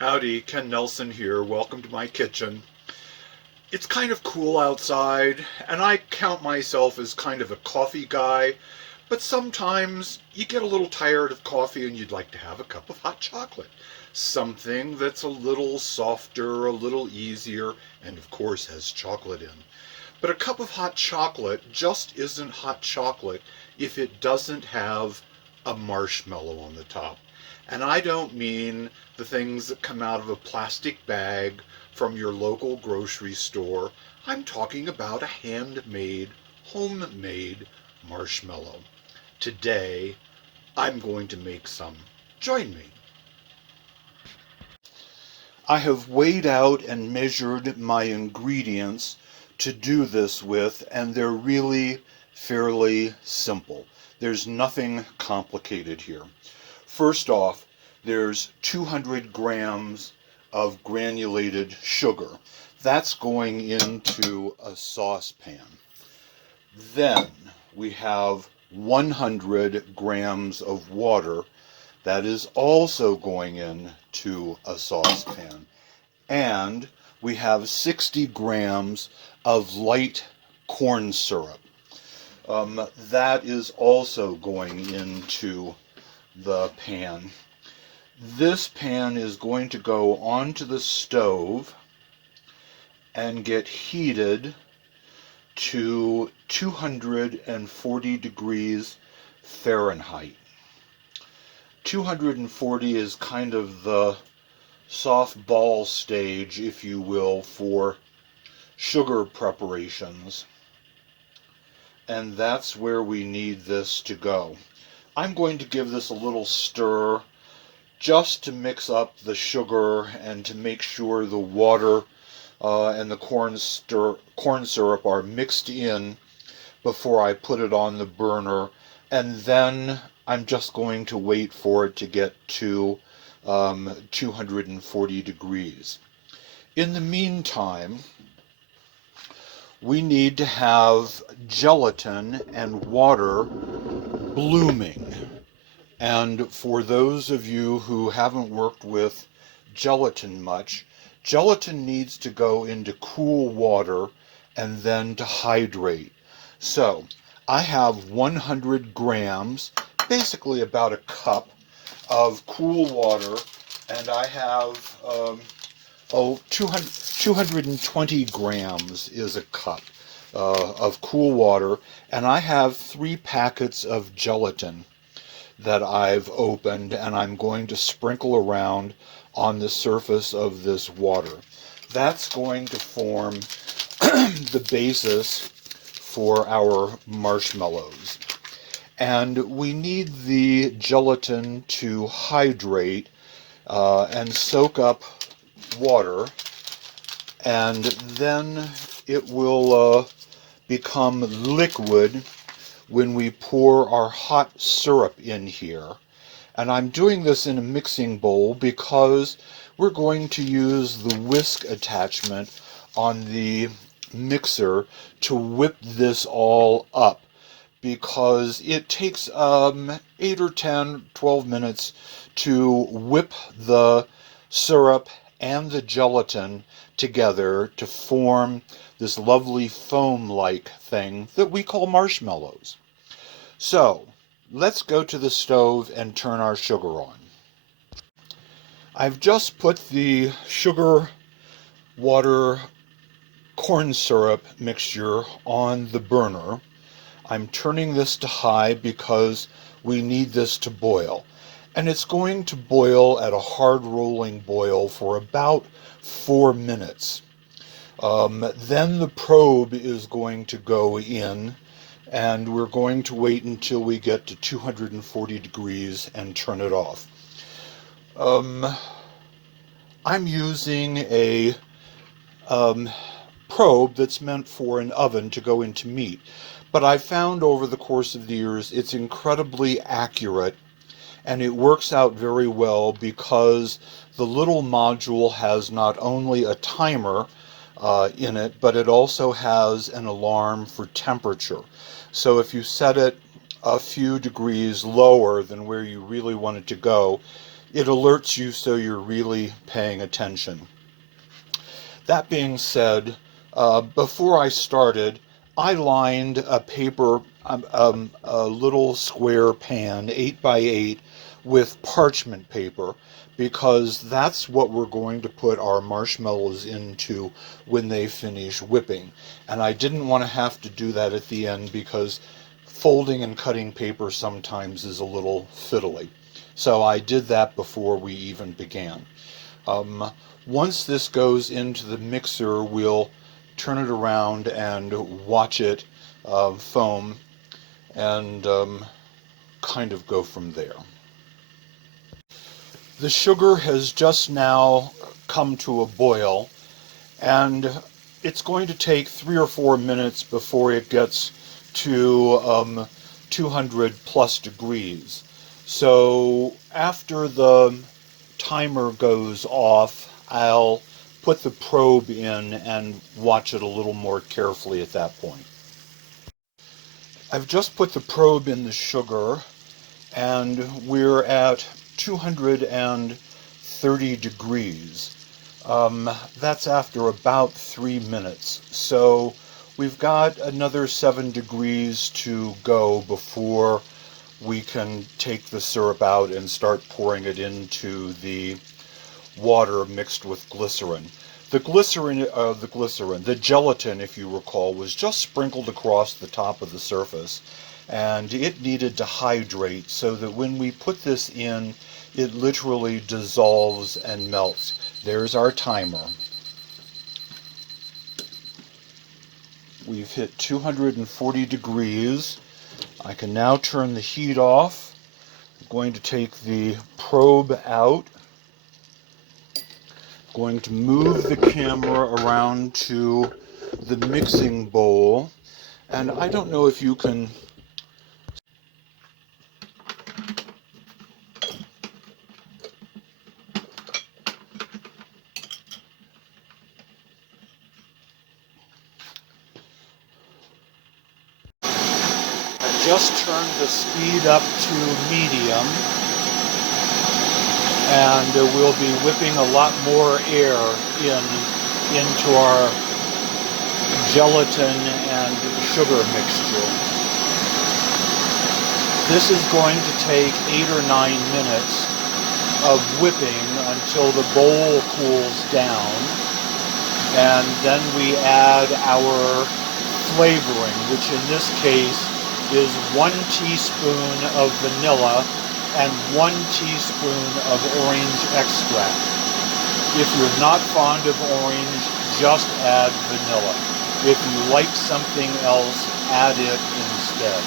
Howdy, Ken Nelson here. Welcome to my kitchen. It's kind of cool outside, and I count myself as kind of a coffee guy, but sometimes you get a little tired of coffee and you'd like to have a cup of hot chocolate. Something that's a little softer, a little easier, and of course has chocolate in. But a cup of hot chocolate just isn't hot chocolate if it doesn't have a marshmallow on the top. And I don't mean the things that come out of a plastic bag from your local grocery store. I'm talking about a handmade, homemade marshmallow. Today, I'm going to make some. Join me. I have weighed out and measured my ingredients to do this with, and they're really fairly simple. There's nothing complicated here. First off, there's 200 grams of granulated sugar. That's going into a saucepan. Then we have 100 grams of water that is also going into a saucepan. And we have 60 grams of light corn syrup. That is also going into the pan. This pan is going to go onto the stove and get heated to 240 degrees Fahrenheit. 240 is kind of the softball stage, if you will, for sugar preparations. And that's where we need this to go. I'm going to give this a little stir just to mix up the sugar and to make sure the water and the corn syrup are mixed in before I put it on the burner. And then I'm just going to wait for it to get to 240 degrees. In the meantime, we need to have gelatin and water blooming. And for those of you who haven't worked with gelatin much, gelatin needs to go into cool water and then to hydrate. So I have 100 grams, basically about a cup, of cool water, and I have 220 grams is a cup of cool water, and I have 3 packets of gelatin that I've opened, and I'm going to sprinkle around on the surface of this water. That's going to form the basis for our marshmallows. And we need the gelatin to hydrate and soak up water, and then it will become liquid when we pour our hot syrup in here. And I'm doing this in a mixing bowl because we're going to use the whisk attachment on the mixer to whip this all up, because it takes 8 or 10, 12 minutes to whip the syrup and the gelatin together to form this lovely foam-like thing that we call marshmallows. So, let's go to the stove and turn our sugar on. I've just put the sugar, water, corn syrup mixture on the burner. I'm turning this to high because we need this to boil. And it's going to boil at a hard rolling boil for about 4 minutes. Then the probe is going to go in, and we're going to wait until we get to 240 degrees and turn it off. I'm using a probe that's meant for an oven to go into meat. But I've found over the course of the years it's incredibly accurate, and it works out very well because the little module has not only a timer in it, but it also has an alarm for temperature. So if you set it a few degrees lower than where you really want it to go, it alerts you so you're really paying attention. That being said, before I started, I lined a paper, a little square pan, 8 by 8, with parchment paper, because that's what we're going to put our marshmallows into when they finish whipping. And I didn't want to have to do that at the end because folding and cutting paper sometimes is a little fiddly. So I did that before we even began. Um, Once this goes into the mixer, we'll turn it around and watch it foam and kind of go from there. The sugar has just now come to a boil, and it's going to take 3 or 4 minutes before it gets to 200 plus degrees. So after the timer goes off, I'll put the probe in and watch it a little more carefully at that point. I've just put the probe in the sugar, and we're at 230 degrees. That's after about 3 minutes. So we've got another 7 degrees to go before we can take the syrup out and start pouring it into the water mixed with glycerin. The gelatin, if you recall, was just sprinkled across the top of the surface, and it needed to hydrate so that when we put this in, it literally dissolves and melts. There's our timer. We've hit 240 degrees. I can now turn the heat off. I'm going to take the probe out. Going to move the camera around to the mixing bowl, and I don't know if you can I just turned the speed up to medium, and we'll be whipping a lot more air into our gelatin and sugar mixture. This is going to take 8 or 9 minutes of whipping until the bowl cools down, and then we add our flavoring, which in this case is 1 teaspoon of vanilla and 1 teaspoon of orange extract. If you're not fond of orange, just add vanilla. If you like something else, add it instead.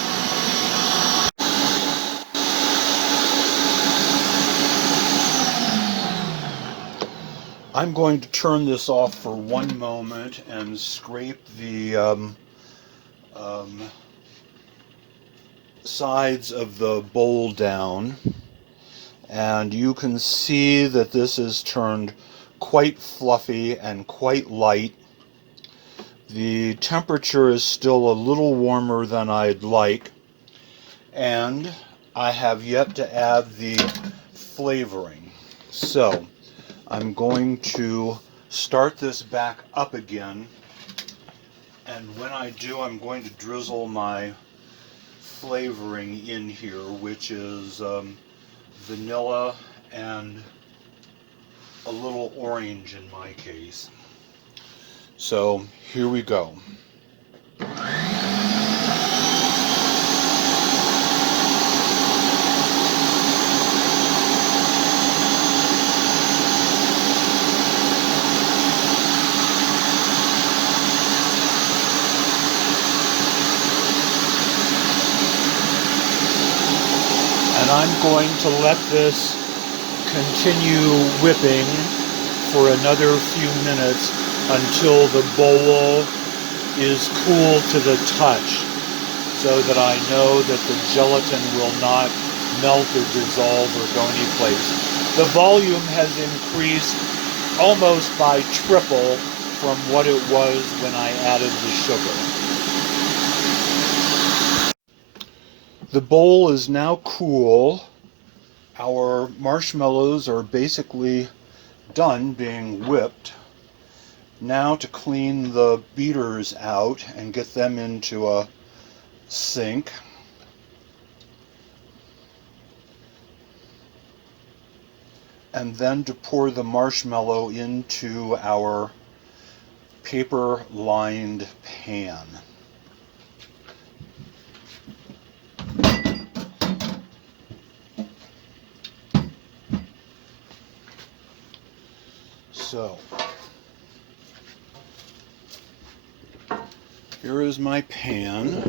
I'm going to turn this off for 1 moment and scrape the sides of the bowl down, and you can see that this is turned quite fluffy and quite light. The temperature is still a little warmer than I'd like, and I have yet to add the flavoring. So I'm going to start this back up again, and when I do, I'm going to drizzle my flavoring in here, which is vanilla and a little orange in my case. So here we go. And I'm going to let this continue whipping for another few minutes until the bowl is cool to the touch, so that I know that the gelatin will not melt or dissolve or go anyplace. The volume has increased almost by triple from what it was when I added the sugar. The bowl is now cool Our marshmallows are basically done being whipped. Now to clean the beaters out and get them into a sink. And then to pour the marshmallow into our paper-lined pan. So, here is my pan.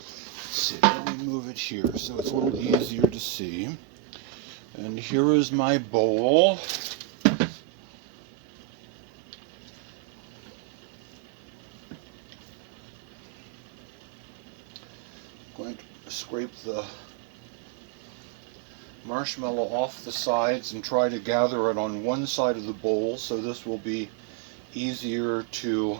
Let's see, let me move it here so it's a little easier to see. And here is my bowl. I'm going to scrape the marshmallow off the sides and try to gather it on one side of the bowl, so this will be easier to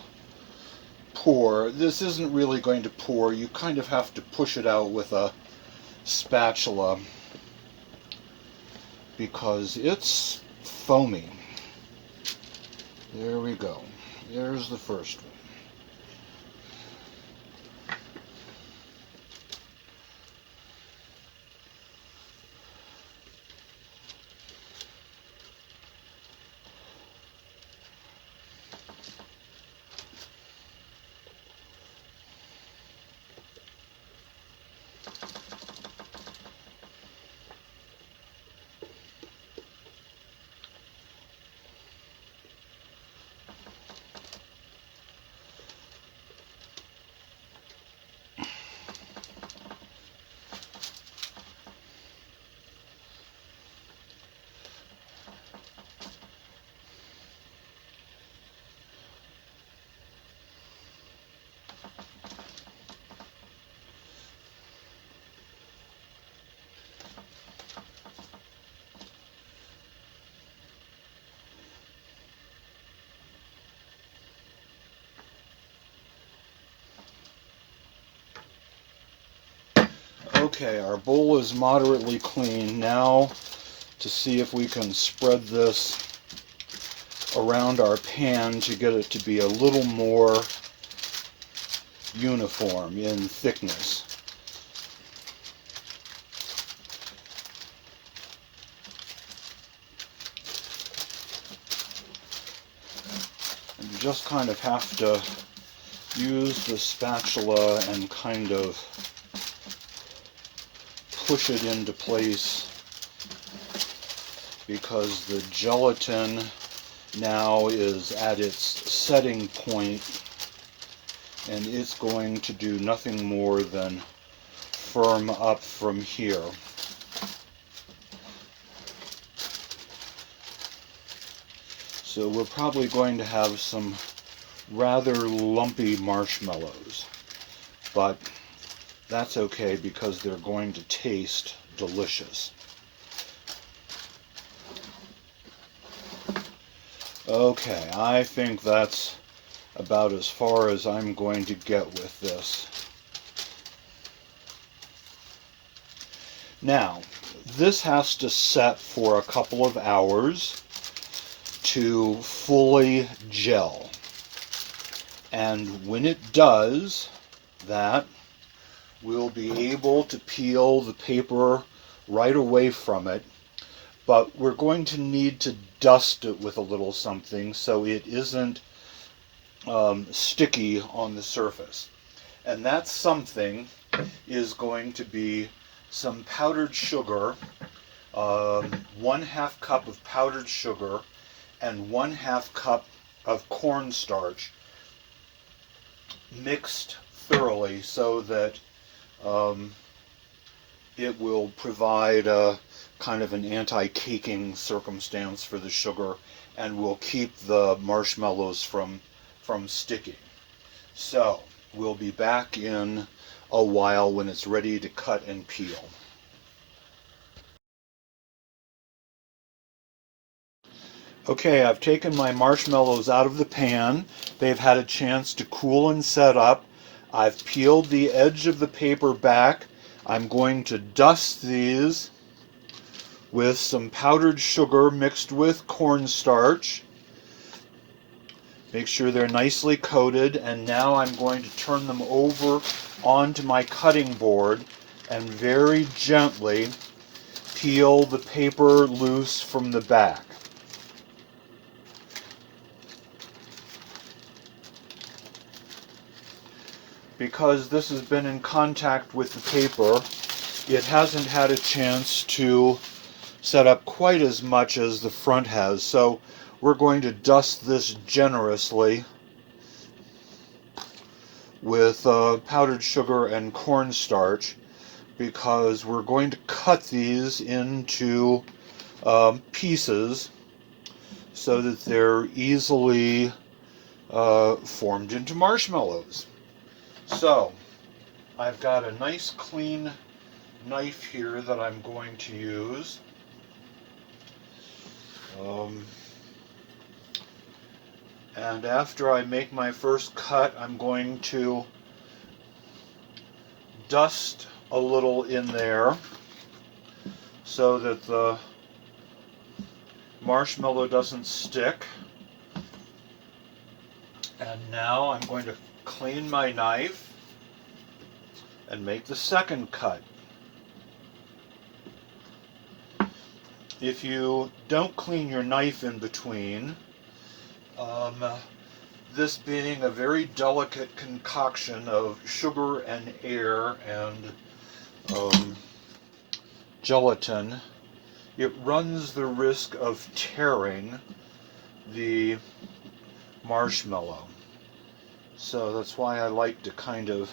pour. This isn't really going to pour. You kind of have to push it out with a spatula because it's foamy. There we go. There's the first one. Okay, our bowl is moderately clean. Now to see if we can spread this around our pan to get it to be a little more uniform in thickness. And you just kind of have to use the spatula and kind of push it into place because the gelatin now is at its setting point and it's going to do nothing more than firm up from here. So we're probably going to have some rather lumpy marshmallows, but that's okay because they're going to taste delicious. Okay, I think that's about as far as I'm going to get with this. Now, this has to set for a couple of hours to fully gel. And when it does that, we'll be able to peel the paper right away from it, but we're going to need to dust it with a little something so it isn't sticky on the surface. And that something is going to be some powdered sugar, 1/2 cup of powdered sugar and 1/2 cup of cornstarch mixed thoroughly so that it will provide a kind of an anti-caking circumstance for the sugar and will keep the marshmallows from sticking. So we'll be back in a while when it's ready to cut and peel. Okay, I've taken my marshmallows out of the pan. They've had a chance to cool and set up. I've peeled the edge of the paper back. I'm going to dust these with some powdered sugar mixed with cornstarch. Make sure they're nicely coated, and now I'm going to turn them over onto my cutting board and very gently peel the paper loose from the back. Because this has been in contact with the paper, it hasn't had a chance to set up quite as much as the front has, so we're going to dust this generously with powdered sugar and cornstarch, because we're going to cut these into pieces so that they're easily formed into marshmallows. So I've got a nice clean knife here that I'm going to use. And after I make my first cut, I'm going to dust a little in there so that the marshmallow doesn't stick. And now I'm going to clean my knife and make the second cut. If you don't clean your knife in between, this being a very delicate concoction of sugar and air and gelatin, it runs the risk of tearing the marshmallow. So that's why I like to kind of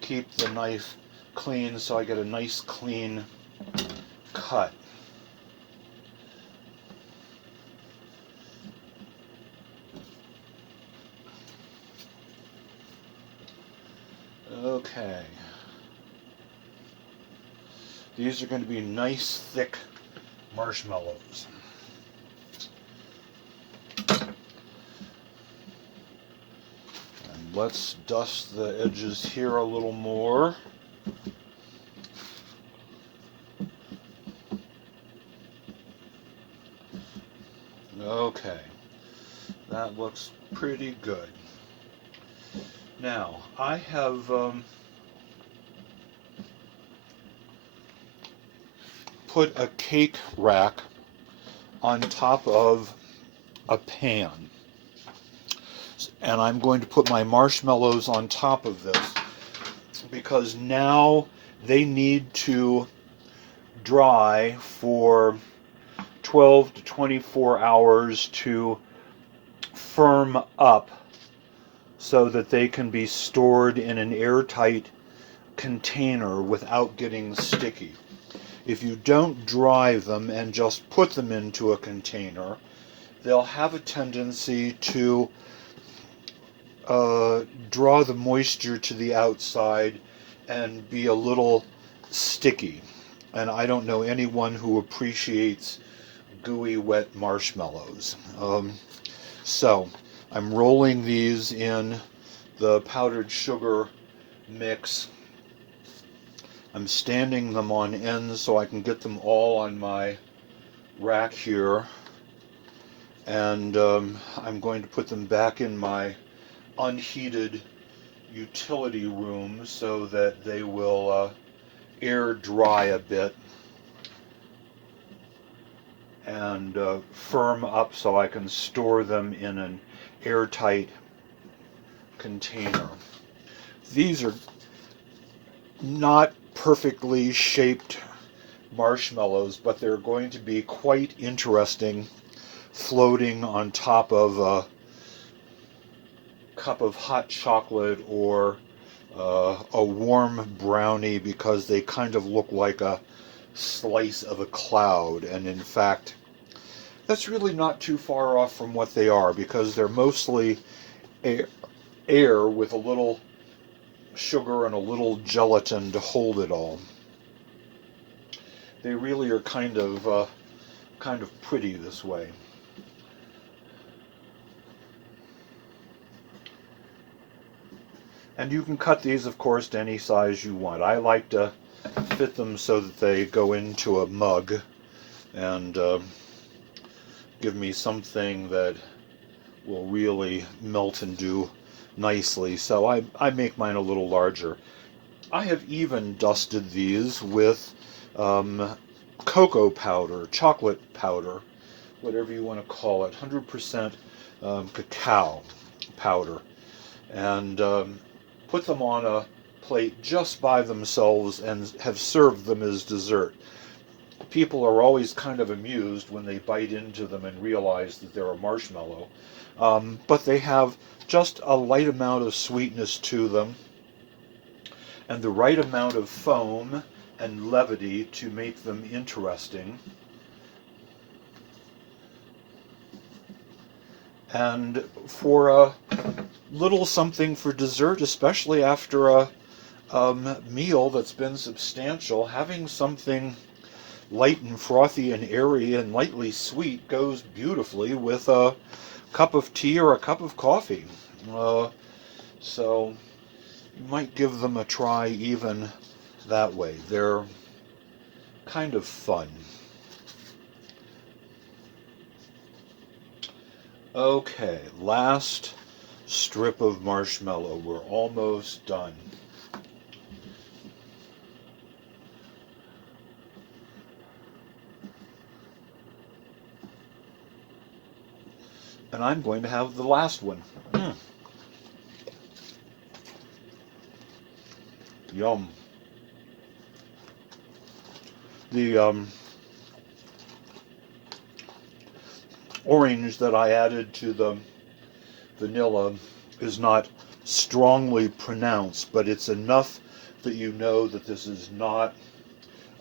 keep the knife clean so I get a nice clean cut. Okay. These are going to be nice, thick marshmallows. And let's dust the edges here a little more. Okay. That looks pretty good. Now, I have put a cake rack on top of a pan. And I'm going to put my marshmallows on top of this because now they need to dry for 12 to 24 hours to firm up so that they can be stored in an airtight container without getting sticky. If you don't dry them and just put them into a container, they'll have a tendency to draw the moisture to the outside and be a little sticky. And I don't know anyone who appreciates gooey, wet marshmallows. So I'm rolling these in the powdered sugar mix. I'm standing them on ends so I can get them all on my rack here. And I'm going to put them back in my unheated utility room so that they will air dry a bit and firm up so I can store them in an airtight container. These are not perfectly shaped marshmallows, but they're going to be quite interesting floating on top of a cup of hot chocolate or a warm brownie, because they kind of look like a slice of a cloud. And in fact, that's really not too far off from what they are, because they're mostly air with a little sugar and a little gelatin to hold it all. They really are kind of pretty this way. And you can cut these, of course, to any size you want. I like to fit them so that they go into a mug and give me something that will really melt and do nicely. So I make mine a little larger. I have even dusted these with cocoa powder, chocolate powder, whatever you want to call it, 100% cacao powder, and put them on a plate just by themselves and have served them as dessert. People are always kind of amused when they bite into them and realize that they're a marshmallow, but they have just a light amount of sweetness to them and the right amount of foam and levity to make them interesting. And for a little something for dessert, especially after a meal that's been substantial, having something light and frothy and airy and lightly sweet goes beautifully with a cup of tea or a cup of coffee. So you might give them a try even that way. They're kind of fun. Okay, last strip of marshmallow. We're almost done. And I'm going to have the last one. Yum. The orange that I added to the vanilla is not strongly pronounced, but it's enough that you know that this is not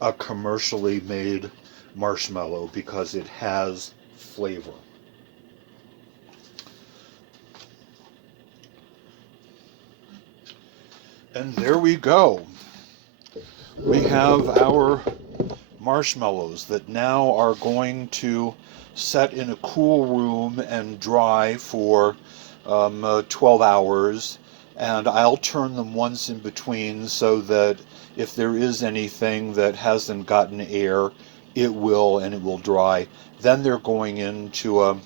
a commercially made marshmallow because it has flavor. And there we go. We have our marshmallows that now are going to set in a cool room and dry for 12 hours. And I'll turn them once in between so that if there is anything that hasn't gotten air, it will dry. Then they're going into a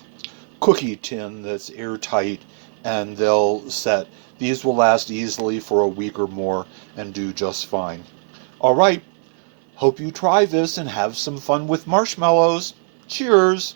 cookie tin that's airtight and they'll set. These will last easily for a week or more and do just fine. All right, hope you try this and have some fun with marshmallows. Cheers!